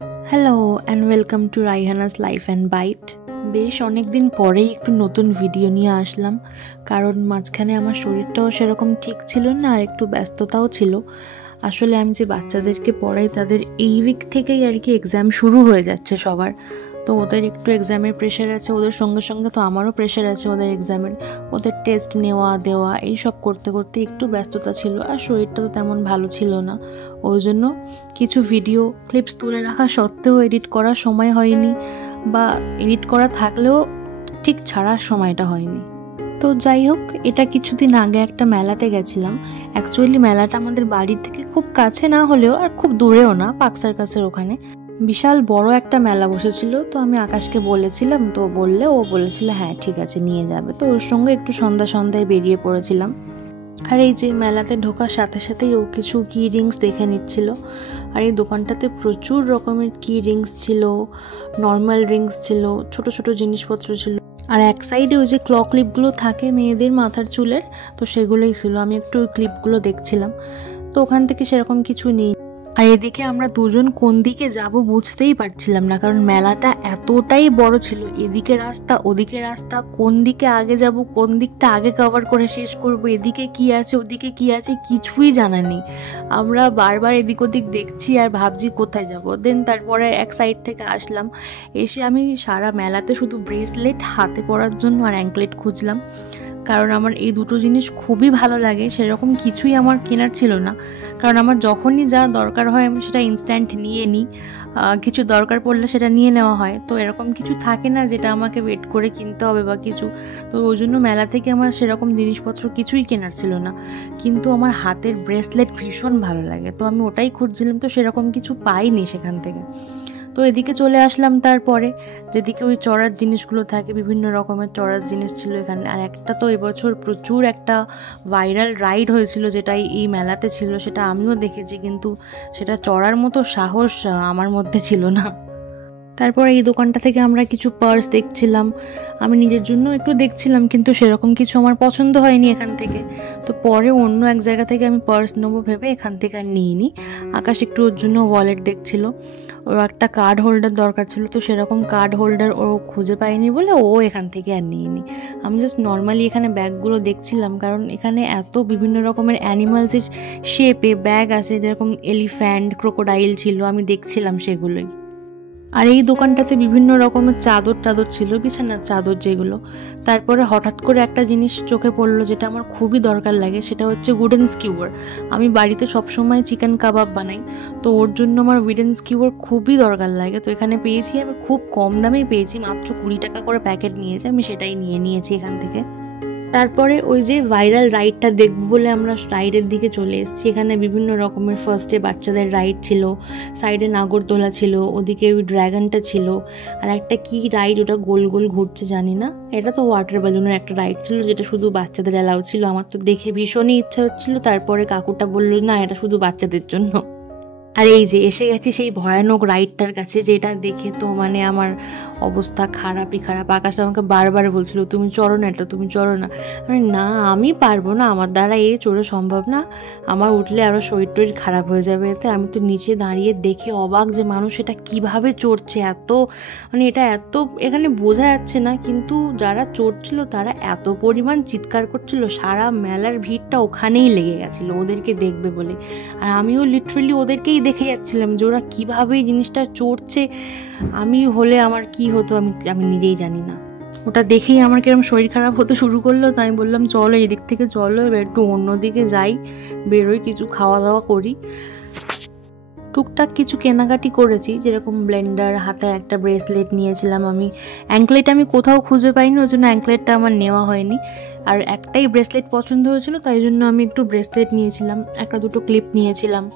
Hello and welcome to Raihana's life and bite. বেশ অনেক দিন পরেই একটু নতুন ভিডিও নিয়ে আসলাম, কারণ মাঝখানে আমার শরীরটাও সেরকম ঠিক ছিল না আর একটু ব্যস্ততাও ছিল। আসলে আমি যে বাচ্চাদেরকে পড়াই তাদের এই উইক থেকেই আর কি এক্সাম শুরু হয়ে যাচ্ছে সবার, তো ওদের একটু এক্সামের প্রেশার আছে, ওদের সঙ্গে সঙ্গে তো আমারও প্রেশার আছে ওদের এক্সামের, ওদের টেস্ট নেওয়া দেওয়া এই সব করতে করতে একটু ব্যস্ততা ছিল আর শরীরটা তো তেমন ভালো ছিল না। ওই জন্য কিছু ভিডিও ক্লিপস তুলে রাখা সত্ত্বেও এডিট করার সময় হয়নি, বা এডিট করা থাকলেও ঠিক ছাড়ার সময়টা হয়নি। তো যাই হোক, এটা কিছুদিন আগে একটা মেলাতে গেছিলাম। অ্যাকচুয়ালি মেলাটা আমাদের বাড়ির থেকে খুব কাছে না হলেও আর খুব দূরেও না, পার্ক সার্কাসের ওখানে বিশাল বড় একটা মেলা বসেছিল। তো আমি আকাশকে বলেছিলাম, তো ও বলেছিল হ্যাঁ ঠিক আছে নিয়ে যাবে। তো ওর সঙ্গে একটু সন্ধ্যায় বেরিয়ে পড়েছিলাম। আর এই যে মেলাতে ঢোকার সাথে সাথেই ও কিছু কি রিংস দেখে নিচ্ছিল। আর এই দোকানটাতে প্রচুর রকমের কি রিংস ছিল, নর্মাল রিংস ছিল, ছোট ছোট জিনিসপত্র ছিল। আর এক সাইডে ওই যে ক্লক ক্লিপগুলো থাকে মেয়েদের মাথার চুলের, তো সেগুলোই ছিল। আমি একটু ওই ক্লিপগুলো দেখছিলাম, তো ওখান থেকে সেরকম কিছু নেই। আর এদিকে আমরা দুজন কোন দিকে যাব বুঝতেই পারছিলাম না, কারণ মেলাটা এতটাই বড় ছিল, এদিকে রাস্তা ওদিকে রাস্তা, কোন দিকে আগে যাব, কোন দিকটা আগে কভার করে শেষ করব, এদিকে কি আছে ওদিকে কি আছে কিছুই জানা নেই। আমরা বারবার এদিক ওদিক দেখছি আর ভাবছি কোথায় যাব। দেন তারপরে এক সাইড থেকে আসলাম, এসে আমি সারা মেলাতে শুধু ব্রেসলেট হাতে পরার জন্য আর অ্যাঙ্কলেট খুঁজলাম, কারণ আমার এই দুটো জিনিস খুবই ভালো লাগে। সেরকম কিছুই আমার কেনার ছিল না, কারণ আমার যখনই যা দরকার হয় আমি সেটা ইনস্ট্যান্ট নিয়ে নিই, কিছু দরকার পড়লে সেটা নিয়ে নেওয়া হয়। তো এরকম কিছু থাকে না যেটা আমাকে ওয়েট করে কিনতে হবে বা কিছু। তো ওই জন্য মেলা থেকে আমার সেরকম জিনিসপত্র কিছুই কেনার ছিল না, কিন্তু আমার হাতের ব্রেসলেট ভীষণ ভালো লাগে, তো আমি ওটাই খুঁজছিলাম। তো সেরকম কিছু পাইনি সেখান থেকে। তো এদিকে চলে আসলাম তারপরে, যেদিকে ওই চড়ার জিনিসগুলো থাকে, বিভিন্ন রকমের চড়ার জিনিস ছিল এখানে। আর একটা তো এবছর প্রচুর একটা ভাইরাল রাইড হয়েছিল, যেটা এই মেলাতে ছিল, সেটা আমিও দেখেছি, কিন্তু সেটা চড়ার মতো সাহস আমার মধ্যে ছিল না। তারপর এই দোকানটা থেকে আমরা কিছু পার্স দেখছিলাম, আমি নিজের জন্য একটু দেখছিলাম, কিন্তু সেরকম কিছু আমার পছন্দ হয়নি এখান থেকে। তো পরে অন্য এক জায়গা থেকে আমি পার্স নেবো ভেবে এখান থেকে আর নিইনি। আকাশ একটু ওর জন্য ওয়ালেট দেখছিল, ওর একটা কার্ড হোল্ডার দরকার ছিল, তো সেরকম কার্ড হোল্ডার ও খুঁজে পায়নি বলে ও এখান থেকে আর নিইনি। আমি জাস্ট নর্মালি এখানে ব্যাগগুলো দেখছিলাম, কারণ এখানে এত বিভিন্ন রকমের অ্যানিমালসের শেপে ব্যাগ আছে, যেরকম এলিফ্যান্ট, ক্রোকোডাইল ছিল, আমি দেখছিলাম সেগুলোই। আর এই দোকানটাতে বিভিন্ন রকমের চাদর ছিল, বিছানার চাদর যেগুলো। তারপরে হঠাৎ করে একটা জিনিস চোখে পড়লো যেটা আমার খুবই দরকার লাগে, সেটা হচ্ছে উডেন স্কিউয়ার। আমি বাড়িতে সবসময় চিকেন কাবাব বানাই, তো ওর জন্য আমার উডেন স্কিউয়ার খুবই দরকার লাগে। তো এখানে পেয়েছি, আমি খুব কম দামেই পেয়েছি, মাত্র 20 টাকা করে প্যাকেট নিয়েছে, আমি সেটাই নিয়ে নিয়েছি এখান থেকে। তারপরে ওই যে ভাইরাল রাইডটা দেখব বলে আমরা রাইডের দিকে চলে এসেছি। এখানে বিভিন্ন রকমের ফার্স্টে বাচ্চাদের রাইড ছিল, সাইডে নাগরদোলা ছিল, ওদিকে ওই ড্র্যাগনটা ছিল, আর একটা কি রাইড ওটা গোল গোল ঘুরছে জানি না, এটা তো ওয়াটার বেলুনের একটা রাইড ছিল, যেটা শুধু বাচ্চাদের অ্যালাউ ছিল। আমার তো দেখে ভীষণই ইচ্ছা হচ্ছিল, তারপরে কাকুটা বললো না এটা শুধু বাচ্চাদের জন্য। আর এই যে এসে গেছি সেই ভয়ানক রাইডটার কাছে, যেটা দেখে তো মানে আমার অবস্থা খারাপই খারাপ। আকাশ আমাকে বারবার বলছিল তুমি চড়ো না, এটা তুমি চড়ো না। মানে না, আমি পারবো না, আমার দ্বারা চড়ে সম্ভব না, আমার উঠলে আরও শরীর টরীর খারাপ হয়ে যাবে এতে। আমি তো নিচে দাঁড়িয়ে দেখে অবাক যে মানুষ এটা কিভাবে চড়ছে, এত মানে এটা এত এখানে বোঝা যাচ্ছে না, কিন্তু যারা চড়ছিল তারা এত পরিমাণ চিৎকার করছিল, সারা মেলার ভিড়টা ওখানেই লেগে গেছিলো ওদেরকে দেখবে বলে। আর আমিও লিটারেলি ওদেরকেই দেখে যাচ্ছিলাম যে ওরা কীভাবে এই জিনিসটা চড়ছে। আমি হলে আমার কি হতো আমি নিজেই জানি না। ওটা দেখেই আমার কিরকম শরীর খারাপ হতে শুরু করলো, তাই আমি বললাম চলো এদিক থেকে চলো, এবার একটু অন্যদিকে যাই, বেরোই, কিছু খাওয়া দাওয়া করি। টুকটাক কিছু কেনাকাটি করেছি, যেরকম ব্লেন্ডার, হাতে একটা ব্রেসলেট নিয়েছিলাম আমি। অ্যাঙ্কলেট আমি কোথাও খুঁজে পাইনি, ওই জন্য অ্যাঙ্কলেটটা আমার নেওয়া হয়নি। আর একটাই ব্রেসলেট পছন্দ হয়েছিল, তাই জন্য আমি একটু ব্রেসলেট নিয়েছিলাম, একটা দুটো ক্লিপ নিয়েছিলাম,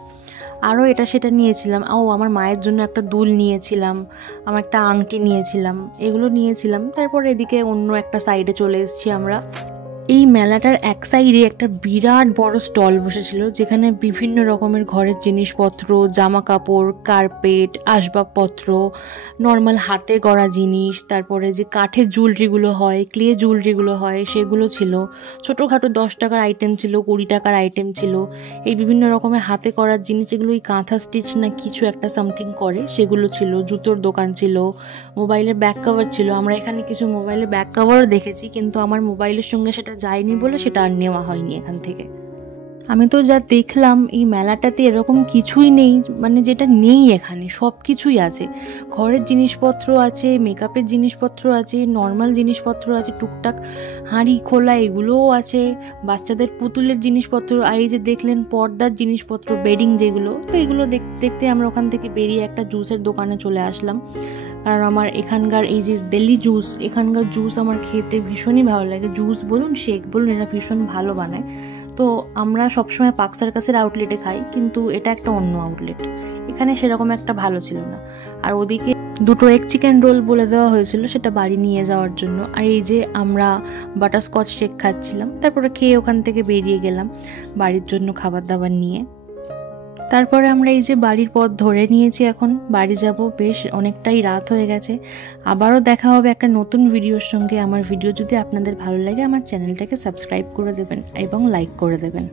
আরও এটা সেটা নিয়েছিলাম। আমার মায়ের জন্য একটা দুল নিয়েছিলাম, আমার একটা আংটি নিয়েছিলাম, এগুলো নিয়েছিলাম। তারপর এদিকে অন্য একটা সাইডে চলে এসেছি আমরা। এই মেলাটার এক সাইডে একটা বিরাট বড় স্টল বসেছিল, যেখানে বিভিন্ন রকমের ঘরের জিনিসপত্র, জামা কাপড়, কার্পেট, আসবাবপত্র, নর্মাল হাতে গড়া জিনিস, তারপরে যে কাঠের জুয়েলারিগুলো হয়, ক্লে জুয়েলারিগুলো হয়, সেগুলো ছিল। ছোটোখাটো 10 টাকার আইটেম ছিল, 20 টাকার আইটেম ছিল। এই বিভিন্ন রকমের হাতে করার জিনিস, যেগুলো ওই কাঁথা স্টিচ না কিছু একটা সামথিং করে, সেগুলো ছিল। জুতোর দোকান ছিল, মোবাইলের ব্যাক কভার ছিল। আমরা এখানে কিছু মোবাইলের ব্যাক কভারও দেখেছি, কিন্তু আমার মোবাইলের সঙ্গে সেটা যায়নি বলে সেটা আর নেওয়া হয়নি এখান থেকে। আমি তো যা দেখলাম এই মেলাটাতে এরকম কিছুই নেই, মানে যেটা নেই এখানে সব কিছুই আছে। ঘরের জিনিসপত্র আছে, মেকআপের জিনিসপত্র আছে, নর্মাল জিনিসপত্র আছে, টুকটাক হাঁড়ি খোলা এগুলোও আছে, বাচ্চাদের পুতুলের জিনিসপত্র, আর এই যে দেখলেন পর্দার জিনিসপত্র, বেডিং যেগুলো, তো এগুলো দেখতে আমরা ওখান থেকে বেরিয়ে একটা জুসের দোকানে চলে আসলাম। কারণ আমার এখানকার এই যে দিল্লি জুস, এখানকার জুস আমার খেতে ভীষণই ভালো লাগে। জুস বলুন, শেক বলুন, এরা ভীষণ ভালো বানায়। তো আমরা সবসময় পার্ক সার্কাসের আউটলেটে খাই, কিন্তু এটা একটা অন্য আউটলেট, এখানে সেরকম একটা ভালো ছিল না। আর ওদিকে 2 এগ চিকেন রোল বলে দেওয়া হয়েছিল সেটা বাড়ি নিয়ে যাওয়ার জন্য। আর এই যে আমরা বাটারস্কচ শেক খাচ্ছিলাম, তারপরে খেয়ে ওখান থেকে বেরিয়ে গেলাম বাড়ির জন্য খাবার দাবার নিয়ে। তারপরে আমরা এই যে বাড়ির পথ ধরে নিয়েছি, এখন বাড়ি যাব। বেশ অনেকটাই রাত হয়ে গেছে। আবারও দেখা হবে একটা নতুন ভিডিওর সঙ্গে। আমার ভিডিও যদি আপনাদের ভালো লাগে, আমার চ্যানেলটাকে সাবস্ক্রাইব করে দেবেন এবং লাইক করে দেবেন।